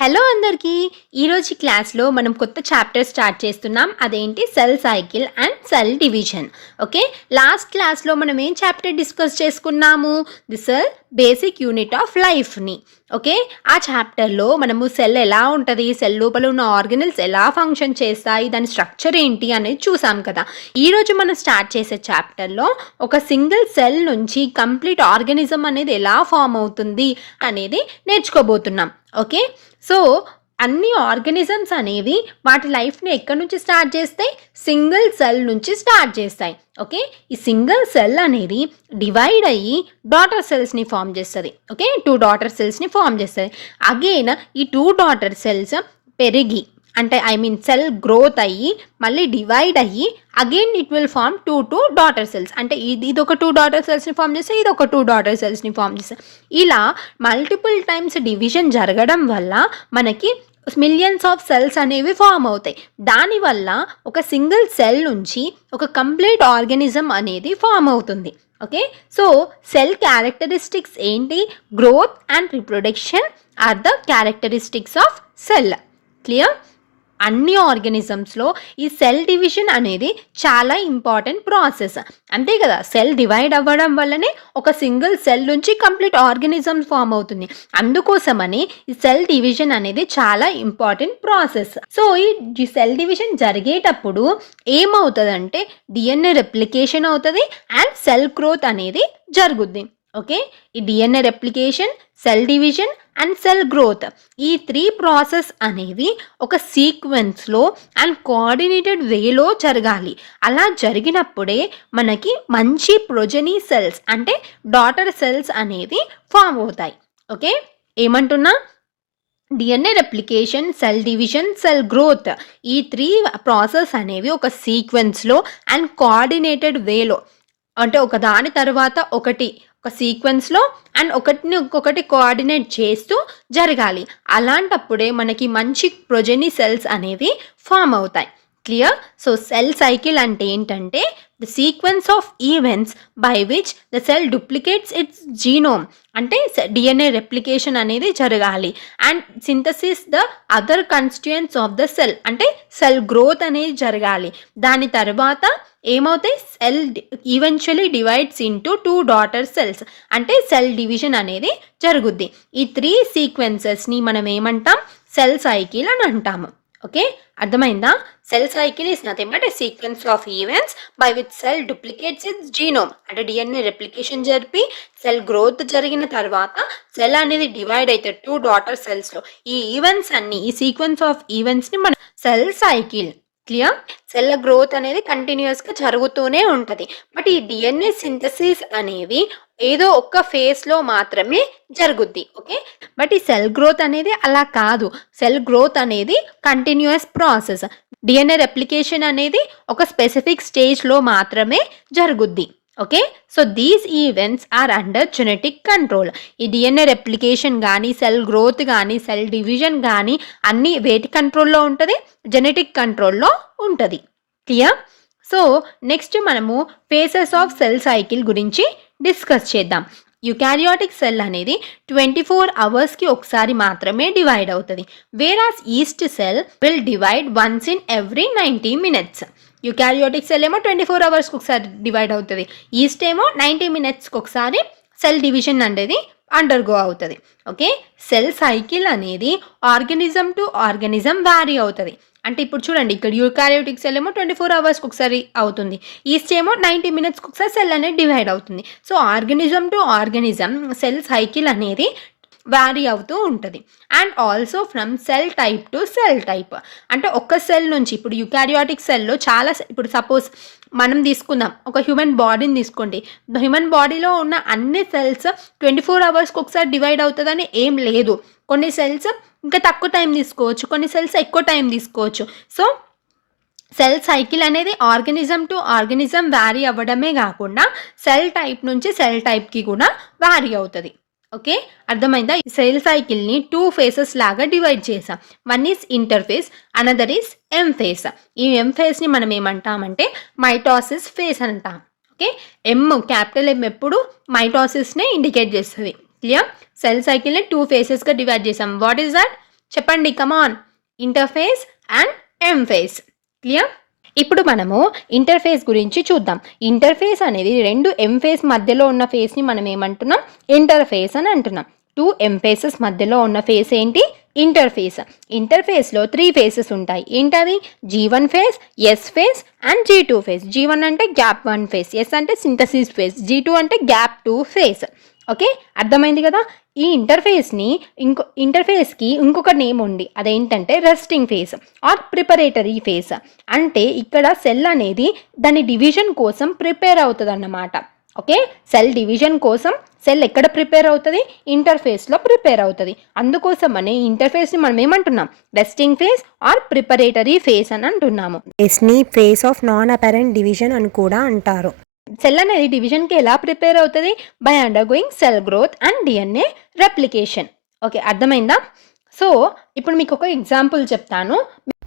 Hello అందరికీ! ఈరోజు క్లాస్‌లో మనం కొత్త చాప్టర్ స్టార్ట్ చేస్తున్నాం. అదేంటి cell cycle and cell division. Okay. Last క్లాస్‌లో మనం ఏం చాప్టర్ డిస్కస్ చేసుకున్నాము? The cell basic unit of లైఫ్‌ని. ఓకే. ఆ చాప్టర్‌లో మనము సెల్ ఎలా ఉంటది, సెల్ లోపల ఉన్న ఆర్గానెల్స్ ఎలా ఫంక్షన్ చేస్తాయి, దాని స్ట్రక్చర్ ఏంటి అనేది చూసాం కదా! ఈరోజు మనం స్టార్ట్ చేసే చాప్టర్‌లో ఒక సింగిల్ సెల్ నుంచి కంప్లీట్ ఆర్గానిజం అనేది ఎలా ఫార్మ్ అవుతుంది అనేది నేర్చుకోబోతున్నాం. ఓకే. సో, అన్ని ఆర్గానిజమ్స్ అనేవి వాటి లైఫ్‌ని ఎక్కడి నుంచి స్టార్ట్ చేస్తాయి? సింగిల్ సెల్ నుంచి స్టార్ట్ చేస్తాయి. ఓకే. ఈ సింగిల్ సెల్ అనేది డివైడ్ అయ్యి డాటర్ సెల్స్‌ని ఫార్మ్ చేస్తది. ఓకే. 2 డాటర్ సెల్స్‌ని ఫార్మ్ చేస్తది. అగైన్ ఈ 2 డాటర్ సెల్స్ పెరిగి అంటే సెల్ గ్రోత్ అయ్యి మళ్ళీ డివైడ్ అయ్యి again it will form 2 daughter cells. అంటే ఇదొక 2 డాటర్ సెల్స్‌ని ఫార్మ్ చేస్తే ఇదొక 2 డాటర్ సెల్స్‌ని ఫార్మ్ చేస్తాయి. ఇలా మల్టిపుల్ టైమ్స్ డివిజన్ జరగడం వల్ల మనకి మిలియన్స్ ఆఫ్ సెల్స్ అనేవి ఫార్మ్ అవుతాయి. దానివల్ల ఒక సింగిల్ సెల్ నుంచి ఒక కంప్లీట్ ఆర్గానిజం అనేది ఫార్మ్ అవుతుంది. ఓకే. సో, సెల్ క్యారెక్టరిస్టిక్స్ ఏంటి? Growth and reproduction are the characteristics of cell. Clear? అన్ని ఆర్గానిజమ్స్‌లో ఈ సెల్ డివిజన్ అనేది చాలా ఇంపార్టెంట్ ప్రాసెస్. అంతే కదా! సెల్ డివైడ్ అవ్వడం వల్లనే ఒక సింగిల్ సెల్ నుంచి కంప్లీట్ ఆర్గానిజం ఫార్మ్ అవుతుంది. అందుకోసమని ఈ సెల్ డివిజన్ అనేది చాలా ఇంపార్టెంట్ ప్రాసెస్. సో, ఈ సెల్ డివిజన్ జరిగేటప్పుడు ఏమవుతదంటే డీఎన్ఏ రెప్లికేషన్ అవుతది అండ్ సెల్ గ్రోత్ అనేది జరుగుద్ది. ఓకే. ఈ DNA replication, cell division and cell growth ఈ 3 ప్రాసెస్ అనేవి ఒక సీక్వెన్స్‌లో అండ్ కోఆర్డినేటెడ్ వేలో జరగాలి. అలా జరిగినప్పుడే మనకి మంచి ప్రొజెనీ సెల్స్ అంటే డాటర్ సెల్స్ అనేవి ఫార్మ్ అవుతాయి. ఓకే. ఏమంటున్నా? DNA replication, cell division, cell growth ఈ 3 ప్రాసెస్ అనేవి ఒక సీక్వెన్స్‌లో అండ్ కోఆర్డినేటెడ్ వేలో అంటే ఒక దాని తర్వాత ఒకటి ఒక సీక్వెన్స్‌లో అండ్ ఒకటిని ఇంకొకటి కోఆర్డినేట్ చేస్తూ జరగాలి. అలాంటప్పుడే మనకి మంచి ప్రొజెనీ సెల్స్ అనేవి ఫార్మ్ అవుతాయి. క్లియర్? సో, సెల్ సైకిల్ అంటే ఏంటంటే the sequence of events by which the cell duplicates it's genome. అంటే డీఎన్ఏ రెప్లికేషన్ అనేది జరగాలి. And synthesis the other constituents of the cell అంటే సెల్ గ్రోత్ అనేది జరగాలి. దాని తర్వాత ఏమవుతాయి? Cell eventually divides into 2 daughter cells అంటే సెల్ డివిజన్ అనేది జరుగుద్ది. ఈ 3 సీక్వెన్సెస్‌ని మనం ఏమంటాం? సెల్ సైకిల్ అని అంటాము. ఓకే. అర్థమైందా? Cell cycle is nothing but a sequence of events by which cell duplicates it's genome. అంటే డీఎన్ఏ రెప్లికేషన్ జరిపి సెల్ గ్రోత్ జరిగిన తర్వాత సెల్ అనేది డివైడ్ అయితే 2 డాటర్ సెల్స్‌లో ఈ ఈవెంట్స్ అన్ని ఈ సీక్వెన్స్ ఆఫ్ ఈవెంట్స్‌ని మనం cell cycle. Clear? Cell growth అనేది కంటిన్యూయస్‌గా జరుగుతూనే ఉంటది. బట్ ఈ డీఎన్ఏ సింథసిస్ అనేవి ఏదో ఒక్క ఫేజ్‌లో మాత్రమే జరుగుద్ది. ఓకే. బట్ ఈ సెల్ గ్రోత్ అనేది అలా కాదు. సెల్ గ్రోత్ అనేది కంటిన్యూయస్ ప్రాసెస్. డీఎన్ఏ రెప్లికేషన్ అనేది ఒక స్పెసిఫిక్ స్టేజ్‌లో మాత్రమే జరుగుద్ది. Okay. So, these events are under genetic control. ఈ డీఎన్ఏ రెప్లికేషన్ గానీ, సెల్ గ్రోత్ గానీ, సెల్ డివిజన్ గానీ అన్నీ వేటి కంట్రోల్‌లో ఉంటది? జెనెటిక్ కంట్రోల్‌లో ఉంటది. క్లియర్? సో, నెక్స్ట్ మనము ఫేసెస్ ఆఫ్ సెల్ సైకిల్ గురించి డిస్కస్ చేద్దాం. యూకారియోటిక్ సెల్ అనేది 24 అవర్స్‌కి ఒకసారి మాత్రమే డివైడ్ అవుతది. వేరాస్ east cell will divide once in every 90 minutes. Eukaryotic cell ఏమో 24 అవర్స్‌కి ఒకసారి డివైడ్ అవుతది. ఈస్ట్ ఏమో 90 మినిట్స్‌కి ఒకసారి సెల్ డివిజన్ అనేది అండర్‌గో అవుతది. ఓకే. సెల్ సైకిల్ అనేది ఆర్గానిజం టు ఆర్గానిజం వారీ అవుతది. అంటే ఇప్పుడు చూడండి, ఇక్కడ యూకారియోటిక్ సెల్ ఏమో 24 అవర్స్‌కి ఒకసారి అవుతుంది. ఈస్ట్ ఏమో 90 మినిట్స్‌కి ఒకసారి సెల్ అనేది డివైడ్ అవుతుంది. So, organism to organism cell cycle అనేది వారీ అవుతూ ఉంటది. And also from cell type to cell type. అంటే ఒక సెల్ నుంచి ఇప్పుడు యూకారియోటిక్ సెల్‌లో చాలా ఇప్పుడు సపోజ్ మనం తీసుకుందాం. ఒక హ్యూమన్ బాడీని తీసుకోండి. హ్యూమన్ బాడీలో ఉన్న అన్ని సెల్స్ 24 అవర్స్‌కి ఒకసారి డివైడ్ అవుతదని ఏం లేదు. కొన్ని సెల్స్ ఇంకా తక్కువ టైం తీసుకోవచ్చు. కొన్ని సెల్స్ ఎక్కువ టైం తీసుకోవచ్చు. సో, సెల్ సైకిల్ అనేది ఆర్గానిజం టు ఆర్గానిజం వారీ అవ్వడమే గాకుండా సెల్ టైప్ నుంచి సెల్ టైప్‌కి కూడా వారీ అవుతది. ఓకే. అర్థమైందా? ఈ సెల్ సైకిల్‌ని 2 ఫేసెస్ లాగా డివైడ్ చేసాం. One is interphase, another is M phase. ఈ ఎమ్ ఫేస్‌ని మనం ఏమంటామంటే మైటోసిస్ ఫేస్ అంటాం. ఓకే. క్యాపిటల్ ఎమ్ ఎప్పుడు మైటోసిస్‌నే ఇండికేట్ చేస్తది. క్లియర్? సెల్ సైకిల్‌ని 2 ఫేసెస్‌గా డివైడ్ చేసాం. What is that? చెప్పండి, come on. Interphase and M face. Clear? ఇప్పుడు మనము ఇంటర్ఫేస్ గురించి చూద్దాం. ఇంటర్ఫేస్ అనేది రెండు ఎం ఫేస్ మధ్యలో ఉన్న ఫేస్ని మనం ఏమంటున్నాం? ఇంటర్ఫేస్ అని అంటున్నాం. టూ ఎం ఫేసెస్ మధ్యలో ఉన్న ఫేస్ ఏంటి? ఇంటర్ఫేస్. ఇంటర్ఫేస్లో 3 ఫేసెస్ ఉంటాయి. ఏంటవి? G1 phase, S phase and G2 phase. G1 అంటే గ్యాప్ 1 ఫేస్, ఎస్ అంటే సింథసిస్ ఫేస్, G2 అంటే గ్యాప్ 2 ఫేస్. ఓకే, అర్థమైంది కదా? ఈ ఇంటర్ఫేస్కి ఇంకొక నేమ్ ఉంది, అదేంటంటే resting phase or preparatory phase. అంటే ఇక్కడ సెల్ అనేది దాని డివిజన్ కోసం ప్రిపేర్ అవుతుంది అన్నమాట. ఓకే, సెల్ డివిజన్ కోసం సెల్ ఎక్కడ ప్రిపేర్ అవుతుంది? ఇంటర్ఫేస్లో ప్రిపేర్ అవుతుంది. అందుకోసమని ఇంటర్ఫేస్ని మనం ఏమంటున్నాం? Resting phase or preparatory phase అని అంటున్నాము. ఫేస్ని phase of non apparent division అని కూడా అంటారు. సెల్ అనేది డివిజన్కి ఎలా ప్రిపేర్ అవుతుంది? By undergoing cell growth and DNA replication. Okay, అర్థమైందా? సో ఇప్పుడు మీకు ఒక ఎగ్జాంపుల్ చెప్తాను.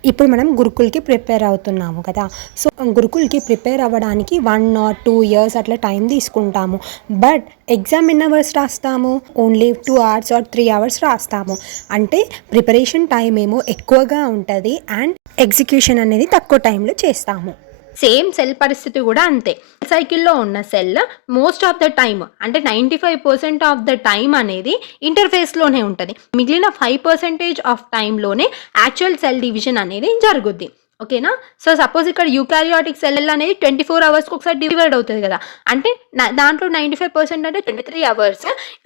ఇప్పుడు మనం గురుకుల్కి ప్రిపేర్ అవుతున్నాము కదా. సో గురుకుల్కి ప్రిపేర్ అవ్వడానికి 1 or 2 years అట్లా టైం తీసుకుంటాము. బట్ ఎగ్జామ్ ఎన్ని అవర్స్ రాస్తాము? ఓన్లీ 2 hours or 3 hours రాస్తాము. అంటే ప్రిపరేషన్ టైం ఏమో ఎక్కువగా ఉంటుంది అండ్ ఎగ్జిక్యూషన్ అనేది తక్కువ టైంలో చేస్తాము. సేమ్ సెల్ పరిస్థితి కూడా అంతే. సైకిల్లో ఉన్న cell most of the time, అంటే 95% ఆఫ్ ద టైమ్ అనేది ఇంటర్ఫేస్లోనే ఉంటుంది. మిగిలిన 5% ఆఫ్ టైంలోనే యాక్చువల్ సెల్ డివిజన్ అనేది జరుగుద్ది. ఓకేనా? సో సపోజ్ ఇక్కడ యూకారియాటిక్ సెల్ అనేది 24 hours ఒకసారి డివైడ్ అవుతుంది కదా. అంటే దాంట్లో 95% అంటే 23 hours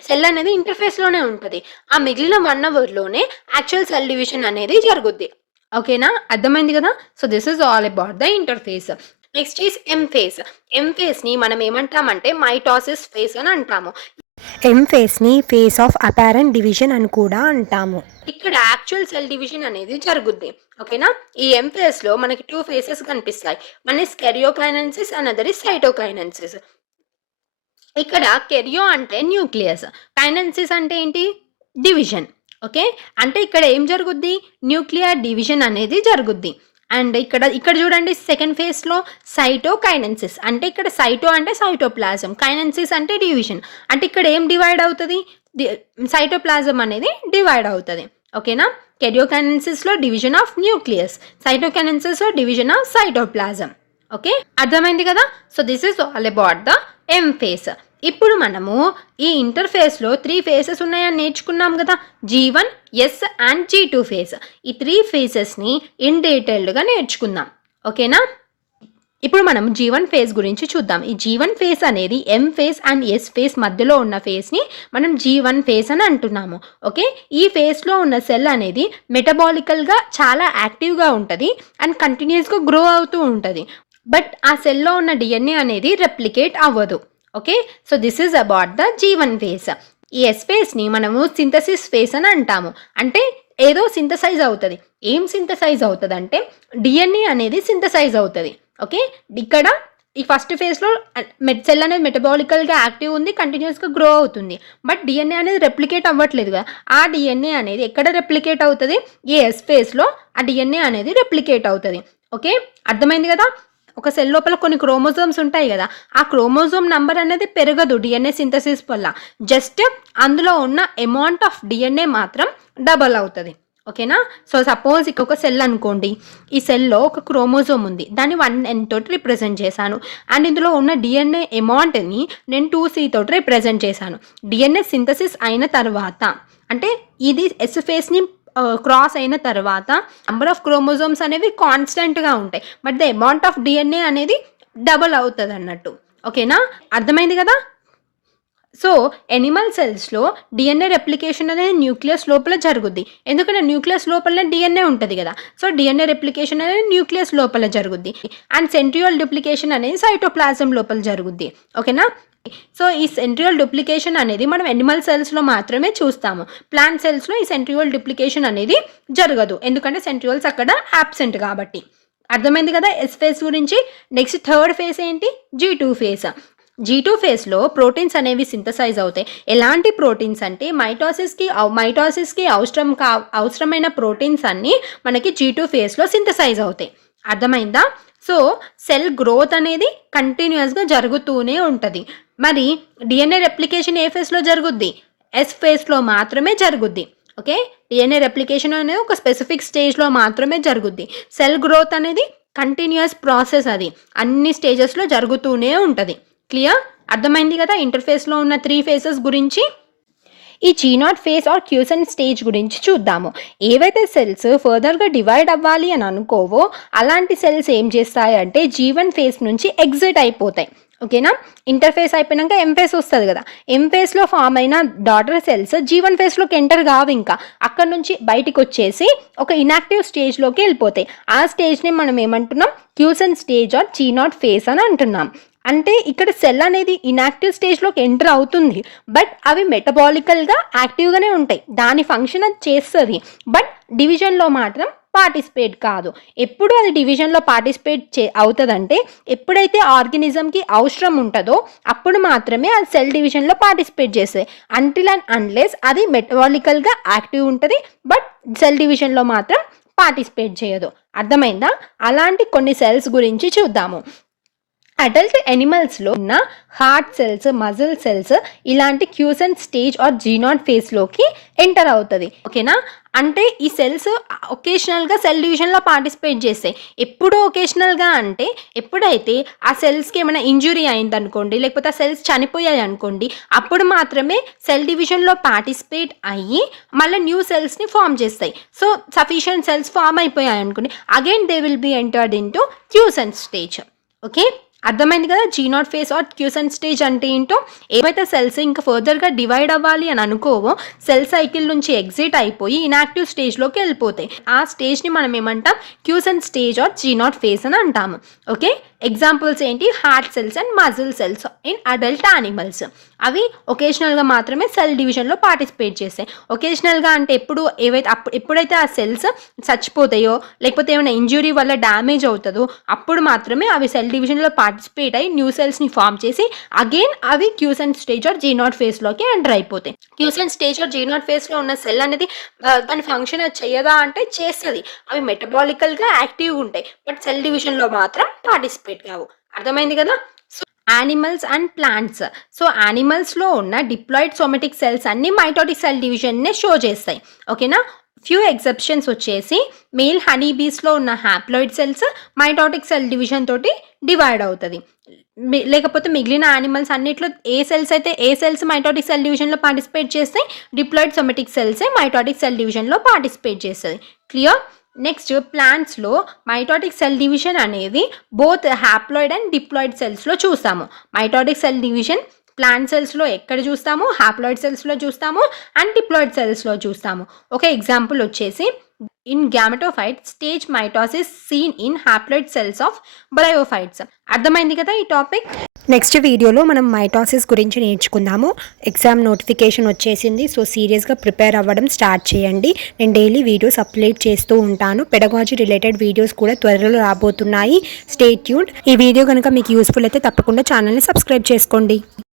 సెల్ అనేది ఇంటర్ఫేస్లోనే ఉంటుంది. ఆ మిగిలిన 1 hourలోనే యాక్చువల్ సెల్ డివిజన్ అనేది జరుగుద్ది. ఓకేనా? అర్థమైంది కదా? So this is all about the interphase. Next is M phase. M ఫేస్ని మనం ఏమంటామంటే మైటాసిస్ ఫేస్ అని అంటాము. ఎం ఫేస్ని ఫేస్ ఆఫ్ అపారెంట్ డివిజన్ అని కూడా అంటాము. ఇక్కడ యాక్చువల్ సెల్ డివిజన్ అనేది జరుగుద్ది. ఓకేనా? ఈ ఎం ఫేస్లో మనకి 2 ఫేసెస్ కనిపిస్తాయి. One is karyokinesis, another is cytokinesis. ఇక్కడ కెరియో అంటే న్యూక్లియస్, కైనెన్సిస్ అంటే ఏంటి? డివిజన్. ఓకే, అంటే ఇక్కడ ఏం జరుగుద్ది? న్యూక్లియర్ డివిజన్ అనేది జరుగుద్ది. అండ్ ఇక్కడ చూడండి, సెకండ్ ఫేజ్లో సైటోకైనెన్సిస్. అంటే ఇక్కడ సైటో అంటే సైటోప్లాజం, కైనెన్సిస్ అంటే డివిజన్. అంటే ఇక్కడ ఏం డివైడ్ అవుతుంది? సైటోప్లాజం అనేది డివైడ్ అవుతుంది. ఓకేనా? కెరియోకైనెన్సిస్లో డివిజన్ ఆఫ్ న్యూక్లియస్, సైటోకైనెన్సిస్లో డివిజన్ ఆఫ్ సైటోప్లాజం. ఓకే, అర్థమైంది కదా? So this is all about the M phase. ఇప్పుడు మనము ఈ ఇంటర్ఫేస్లో 3 ఫేసెస్ ఉన్నాయని నేర్చుకున్నాం కదా. G1, yes and G2 face. ఈ 3 ఫేసెస్ని ఇన్ డీటెయిల్డ్గా నేర్చుకుందాం. ఓకేనా? ఇప్పుడు మనం G1 ఫేస్ గురించి చూద్దాం. ఈ G1 ఫేస్ అనేది ఎం ఫేస్ అండ్ ఎస్ ఫేస్ మధ్యలో ఉన్న ఫేస్ని మనం G1 ఫేస్ అని అంటున్నాము. ఓకే, ఈ ఫేస్లో ఉన్న సెల్ అనేది మెటబాలికల్గా చాలా యాక్టివ్గా ఉంటుంది అండ్ కంటిన్యూస్గా గ్రో అవుతూ ఉంటుంది. బట్ ఆ సెల్లో ఉన్న డిఎన్ఏ అనేది రెప్లికేట్ అవ్వదు. Okay, so this is about the G1 face. ఈ ఎస్ ఫేస్ని మనము సింథసిస్ ఫేస్ అని అంటాము. అంటే ఏదో సింథసైజ్ అవుతుంది. ఏం సింథసైజ్ అవుతుంది అంటే డిఎన్ఏ అనేది సింథసైజ్ అవుతుంది. ఓకే, ఇక్కడ ఈ ఫస్ట్ ఫేజ్లో సెల్ అనేది మెటబాలికల్గా యాక్టివ్ ఉంది, కంటిన్యూస్గా గ్రో అవుతుంది. బట్ డిఎన్ఏ అనేది రెప్లికేట్ అవ్వట్లేదు కదా. ఆ డిఎన్ఏ అనేది ఎక్కడ రెప్లికేట్ అవుతుంది? ఈ ఎస్ ఫేజ్లో ఆ డిఎన్ఏ అనేది రెప్లికేట్ అవుతుంది. ఓకే, అర్థమైంది కదా? ఒక సెల్ లోపల కొన్ని క్రోమోజోమ్స్ ఉంటాయి కదా, ఆ క్రోమోజోమ్ నంబర్ అనేది పెరగదు డిఎన్ఏ సింథసిస్ వల్ల. జస్ట్ అందులో ఉన్న అమౌంట్ ఆఫ్ డిఎన్ఏ మాత్రం డబల్ అవుతుంది. ఓకేనా? సో సపోజ్ ఒక సెల్ అనుకోండి, ఈ సెల్లో ఒక క్రోమోజోమ్ ఉంది, దాన్ని 1N తోటి రిప్రజెంట్ చేశాను. అండ్ ఇందులో ఉన్న డిఎన్ఏ అమౌంట్ని నేను 2C తోటి రిప్రజెంట్ చేశాను. డిఎన్ఏ సింథసిస్ అయిన తర్వాత, అంటే ఇది ఎస్ ఫేస్ని క్రాస్ అయిన తర్వాత నెంబర్ ఆఫ్ క్రోమోజోమ్స్ అనేవి కాన్స్టెంట్గా ఉంటాయి. But the amount of DNA అనేది డబల్ అవుతుంది అన్నట్టు. ఓకేనా? అర్థమైంది కదా? సో ఎనిమల్ సెల్స్లో డిఎన్ఏ రెప్లికేషన్ అనేది న్యూక్లియస్ లోపల జరుగుద్ది. ఎందుకంటే న్యూక్లియస్ లోపలనే డిఎన్ఏ ఉంటుంది కదా. సో డిఎన్ఏ రెప్లికేషన్ అనేది న్యూక్లియస్ లోపల జరుగుద్ది. అండ్ సెంట్రియోల్ డూప్లికేషన్ అనేది సైటోప్లాజం లోపల జరుగుద్ది. ఓకేనా? సో ఈ సెంట్రియోల్ డూప్లికేషన్ అనేది మనం ఎనిమల్ సెల్స్లో మాత్రమే చూస్తాము. ప్లాంట్ సెల్స్లో ఈ సెంట్రియోల్ డూప్లికేషన్ అనేది జరగదు, ఎందుకంటే సెంట్రియోల్స్ అక్కడ యాబ్సెంట్ కాబట్టి. అర్థమైంది కదా ఎస్ ఫేస్ గురించి. నెక్స్ట్ థర్డ్ ఫేస్ ఏంటి? G2 face. G2 ఫేస్లో ప్రోటీన్స్ అనేవి సింథసైజ్ అవుతాయి. ఎలాంటి ప్రోటీన్స్ అంటే మైటాసిస్కి అవసరమైన ప్రోటీన్స్ అన్నీ మనకి G2 ఫేస్లో సింథసైజ్ అవుతాయి. అర్థమైందా? సో సెల్ గ్రోత్ అనేది కంటిన్యూస్గా జరుగుతూనే ఉంటుంది. మరి డిఎన్ఏ రెప్లికేషన్ ఏ ఫేస్లో జరుగుద్ది? ఎస్ ఫేస్లో మాత్రమే జరుగుద్ది. ఓకే. DNA రెప్లికేషన్ అనేది ఒక స్పెసిఫిక్ స్టేజ్‌లో మాత్రమే జరుగుద్ది. సెల్ గ్రోత్ అనేది కంటిన్యూయస్ ప్రాసెస్ అది. అన్ని స్టేజెస్‌లో జరుగుతూనే ఉంటది. క్లియర్? అర్థమైంది కదా ఇంటర్‌ఫేస్‌లో ఉన్న 3 ఫేసెస్ గురించి. ఈ G0 ఫేజ్ ఆర్ క్యూసెంట్ స్టేజ్ గురించి చూద్దాము. ఏవైతే సెల్స్ ఫర్దర్‌గా డివైడ్ అవ్వాలి అని అనుకోవో అలాంటి సెల్స్ ఏం చేస్తాయంటే G1 ఫేజ్ నుంచి ఎగ్జిట్ అయిపోతాయి. ఓకేనా. ఇంటర్ఫేస్ అయిపోయినాక ఎం ఫేజ్ వస్తుంది కదా. ఎం ఫేజ్లో ఫామ్ అయిన డాటర్ సెల్స్ G1 ఫేజ్లోకి ఎంటర్ కావు. ఇంకా అక్కడ నుంచి బయటికి వచ్చేసి ఒక ఇనాక్టివ్ స్టేజ్లోకి వెళ్ళిపోతాయి. ఆ స్టేజ్ని మనం ఏమంటున్నాం, క్యూసెంట్ స్టేజ్ ఆర్ G0 ఫేజ్ అని అంటున్నాం. అంటే ఇక్కడ సెల్ అనేది ఇనాక్టివ్ స్టేజ్లోకి ఎంటర్ అవుతుంది, బట్ అవి మెటబాలికల్గా యాక్టివ్గానే ఉంటాయి. దాని ఫంక్షన్ అది చేస్తుంది, బట్ డివిజన్లో మాత్రం పార్టిసిపేట్ కాదు. ఎప్పుడు అది డివిజన్లో పార్టిసిపేట్ అవుతుందంటే ఎప్పుడైతే ఆర్గానిజంకి అవసరం ఉంటుందో అప్పుడు మాత్రమే అది సెల్ డివిజన్లో పార్టిసిపేట్ చేస్తాయి. అంటిల్ అండ్ అన్లెస్ అది మెటబాలికల్గా యాక్టివ్ ఉంటుంది, బట్ సెల్ డివిజన్లో మాత్రం పార్టిసిపేట్ చేయదు. అర్థమైందా? అలాంటి కొన్ని సెల్స్ గురించి చూద్దాము. అడల్ట్ ఎనిమల్స్లో ఉన్న హార్ట్ సెల్స్, మజిల్ సెల్స్ ఇలాంటి క్యూసెంట్ స్టేజ్ ఆర్ G0 ఫేజ్లోకి ఎంటర్ అవుతుంది. ఓకేనా. అంటే ఈ సెల్స్ ఒకేషనల్గా సెల్ డివిజన్లో పార్టిసిపేట్ చేస్తాయి. ఎప్పుడో ఒకేషనల్గా అంటే ఎప్పుడైతే ఆ సెల్స్కి ఏమైనా ఇంజురీ అయిందనుకోండి, లేకపోతే ఆ సెల్స్ చనిపోయాయి అనుకోండి, అప్పుడు మాత్రమే సెల్ డివిజన్లో పార్టిసిపేట్ అయ్యి మళ్ళీ న్యూ సెల్స్ని ఫామ్ చేస్తాయి. సో సఫిషియంట్ సెల్స్ ఫామ్ అయిపోయాయి అనుకోండి, again they will be entered into quiescent stage. Okay. అర్థమైంది కదా G0 ఫేజ్ ఆర్ క్యూసెంట్ స్టేజ్ అంటే ఏంటో. ఏవైతే సెల్స్ ఇంకా ఫర్దర్గా డివైడ్ అవ్వాలి అని అనుకోవో సెల్ సైకిల్ నుంచి ఎగ్జిట్ అయిపోయి ఇనాక్టివ్ స్టేజ్లోకి వెళ్ళిపోతాయి. ఆ స్టేజ్ని మనం ఏమంటాం, క్యూసెంట్ స్టేజ్ ఆర్ G0 ఫేజ్ అని అంటాము. ఓకే. ఎగ్జాంపుల్స్ ఏంటి, heart cells and muscle cells in adult animals. అవి ఒకేషనల్గా మాత్రమే సెల్ డివిజన్లో పార్టిసిపేట్ చేస్తాయి. ఒకేషనల్గా అంటే ఎప్పుడైతే ఆ సెల్స్ చచ్చిపోతాయో లేకపోతే ఏమైనా ఇంజురీ వల్ల డ్యామేజ్ అవుతుందో అప్పుడు మాత్రమే అవి సెల్ డివిజన్లో పార్టిసిపేట్ అయ్యి న్యూ సెల్స్ని ఫామ్ చేసి అగైన్ అవి క్యూసెంట్ స్టేజ్ ఆర్ G0 ఫేజ్లోకి ఎంటర్ అయిపోతాయి. క్యూసెంట్ స్టేజ్ ఆర్ G0 ఫేజ్లో ఉన్న సెల్ అనేది దాని ఫంక్షన్ చేయదా అంటే చేస్తుంది. అవి మెటబాలికల్గా యాక్టివ్గా ఉంటాయి, బట్ సెల్ డివిజన్లో మాత్రం పార్టిసిపేట్ కావు. అర్థమైంది కదా. So animals and plants. So యానిమల్స్లో ఉన్న డిప్లాయిడ్ సోమెటిక్ సెల్స్ అన్ని మైటోటిక్ సెల్ డివిజన్నే షో చేస్తాయి. ఓకేనా. ఫ్యూ ఎక్సెప్షన్స్ వచ్చేసి మేల్ హనీ బీస్లో ఉన్న haploid cells mitotic cell division తోటి డివైడ్ అవుతుంది. లేకపోతే మిగిలిన యానిమల్స్ అన్నిట్లో ఏ సెల్స్ మైటోటిక్ సెల్ డివిజన్లో పార్టిసిపేట్ చేస్తాయి, డిప్లాయిడ్ సోమెటిక్ సెల్సే మైటోటిక్ సెల్ డివిజన్లో పార్టిసిపేట్ చేస్తుంది. క్లియర్. నెక్స్ట్ ప్లాంట్స్లో మైటోటిక్ సెల్ డివిజన్ అనేది బోత్ హ్యాప్లాయిడ్ అండ్ డిప్లాయిడ్ సెల్స్లో చూస్తాము. మైటోటిక్ సెల్ డివిజన్ ప్లాంట్ సెల్స్లో ఎక్కడ చూస్తాము, హ్యాప్లాయిడ్ సెల్స్లో చూస్తాము అండ్ డిప్లాయిడ్ సెల్స్లో చూస్తాము. ఒక ఎగ్జాంపుల్ వచ్చేసి in gametophyte stage mitosis seen in haploid cells of bryophytes. అర్థమైంది కదా ఈ టాపిక్. నెక్స్ట్ వీడియోలో మనం మైటోసిస్ గురించి నేర్చుకుందాము. ఎగ్జామ్ నోటిఫికేషన్ వచ్చేసింది, సో సీరియస్గా ప్రిపేర్ అవ్వడం స్టార్ట్ చేయండి. నేను డైలీ వీడియోస్ అప్లోడ్ చేస్తూ ఉంటాను. పెడగాలజీ రిలేటెడ్ వీడియోస్ కూడా త్వరలో రాబోతున్నాయి. Stay tuned. ఈ వీడియో కనుక మీకు యూస్ఫుల్ అయితే తప్పకుండా ఛానల్ని సబ్స్క్రైబ్ చేసుకోండి.